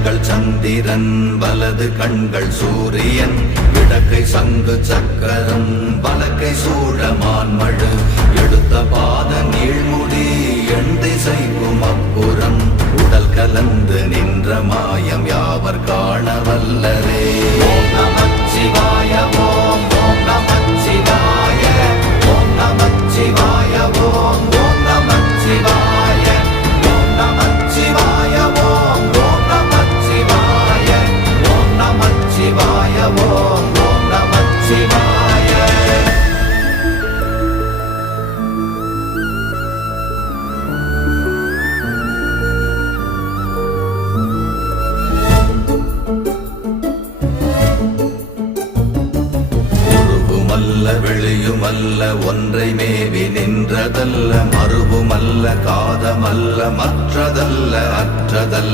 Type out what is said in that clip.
கண்கள் சந்திரன் வலது கண்கள் சூரியன் இடக்கை சங்கு சக்கரம் வலக்கை சூழமான்மழு எடுத்த பாத நீழ்முடி எண் திசைக்கும் அப்புறம் உடல் கலந்து நின்ற மாயம் யாவர் காண வல்லரே. ஓம் நமச்சிவாய ஓம் ஓம் நமச்சிவாய ஓம் நமச்சிவாய ஓம் ஓம் நமச்சிவாய ஓம் நமச்சிவாய ஓம் ஓம் நமச்சிவாய ஓம் நமச்சிவாய ஓம் ஓம் நமச்சிவாய. வெளியுமல்ல ஒன்றை மேவி நின்றதல்ல மறுவுமல்ல காதமல்ல மற்றதல்ல அற்றதல்ல